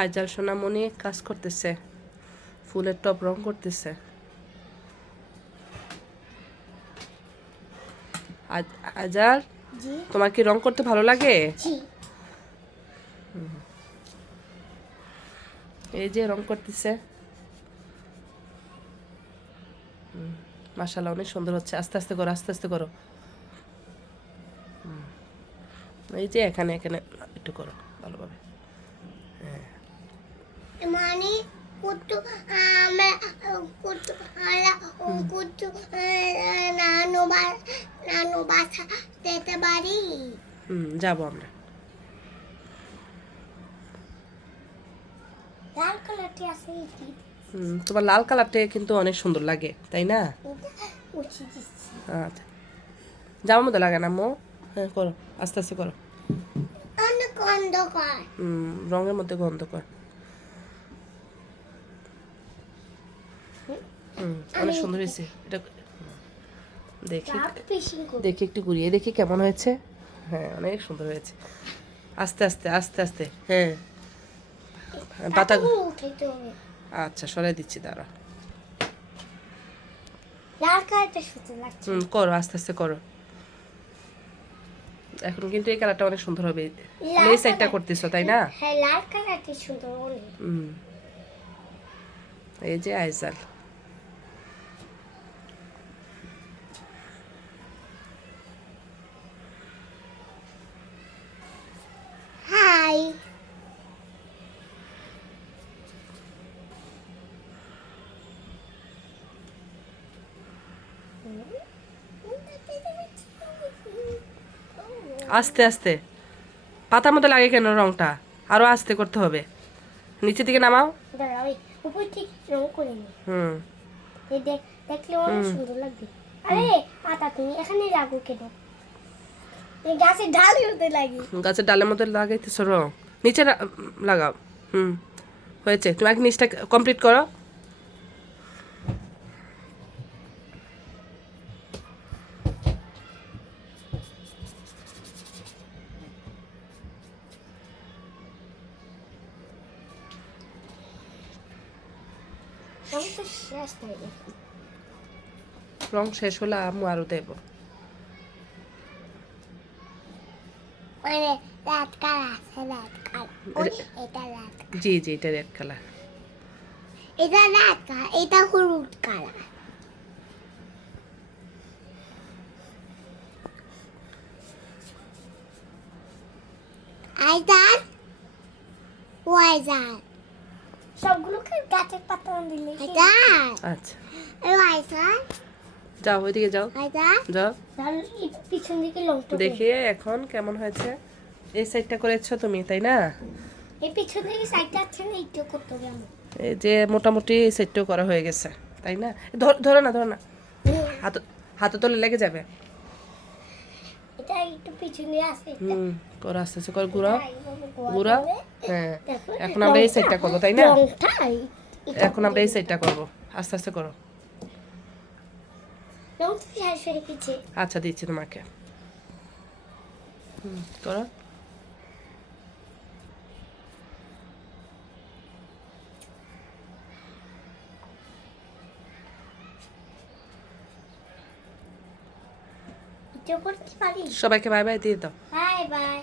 আইজাল সোনামণি কাজ করতেছে, ফুলের টব রং করতেছে। আইজাল, তোমার কি রং করতে ভালো লাগে? এই যে রং করতেছে। মাশাআল্লাহ, অনেক সুন্দর হচ্ছে। আস্তে আস্তে করো, আস্তে আস্তে করো। এই যে এখানে এখানে একটু করো ভালোভাবে। হ্যাঁ, মানে কুটু আমরা কুটু আলা ও কুটু নানু বাসা যেতে পারি? যাবো আমরা। লাল কালারটি আছে কি? তোমার লাল কালারটা কিন্তু অনেক সুন্দর লাগে, তাই না? উঠি দিচ্ছি। আচ্ছা, জামার মধ্যে লাগে না আম্মু? হ্যাঁ, করো, আস্তে আস্তে করো। অনেক গন্ধ কর। রঙের মধ্যে গন্ধ কর। অনেক সুন্দর হয়েছে এটা। দেখি দেখি একটু ঘুরিয়ে দেখি কেমন হয়েছে। হ্যাঁ, অনেক সুন্দর হয়েছে। আস্তে আস্তে আস্তে আস্তে। হ্যাঁ, পাতা উঠাইতে হবে। আচ্ছা, সরাই দিচ্ছি, দাঁড়া। লাল কালারটা সুন্দর লাগছে। করো, আস্তে আস্তে করো। এখন কিন্তু এই কালারটা অনেক সুন্দর হবে। এই সাইডটা করতেছো, তাই না? হ্যাঁ, লাল কালারটা সুন্দর অনেক। এই যে আইজাল। হাই। আস্তে আস্তে। পাতার মধ্যে লাগে কেন রংটা? আরো আস্তে করতে হবে। নিচের দিকে নামাও। দাঁড়াও, উপর থেকে রং করে নি। এই দেখলে অনেক সুন্দর লাগবে। আরে পাতা তুমি এখানে রাখো কেন? এই গাছের ডালের মধ্যে লাগি। গাছের ডালের মধ্যে লাগাইতেছো রং? নিচে লাগাও। হয়েছে। তুমি আগে নিচটা কমপ্লিট করো। রং শেষ হলে আম্মু আরো দেব। জি জি, এটা রেড কালার। এটা রেড কালার, এটা হলুদ কালার। আইজার ওয়াইজার সবগুলোকে গাছের পাতা দিলে আইজার। আচ্ছা, আইজার যাও ওইদিকে যাও। আইজার যাও, পিছন দিকে লংটা দেখি এখন কেমন হয়েছে। এই সাইডটা করেছো তুমি, তাই না? এই পিছন দিকে সাইডটা আছে না, একটু করতে হবে আমার। এই যে মোটামুটি এই সাইডটাও করা হয়ে গেছে, তাই না? ধরো না, ধরো না, হাতে তোলে লেগে যাবে। এটা একটু পিছনে আছে। করো, আস্তে আস্তে করো, ঘুরাও ঘুরাও। হ্যাঁ, এখন আমরা এই সাইডটা করবো, তাই না? এখন আমরা এই সাইডটা করবো, আস্তে আস্তে করো। আচ্ছা, দিচ্ছি তোমাকে। করো। সবাইকে বাই বাই দিয়ে দাও। Bye bye.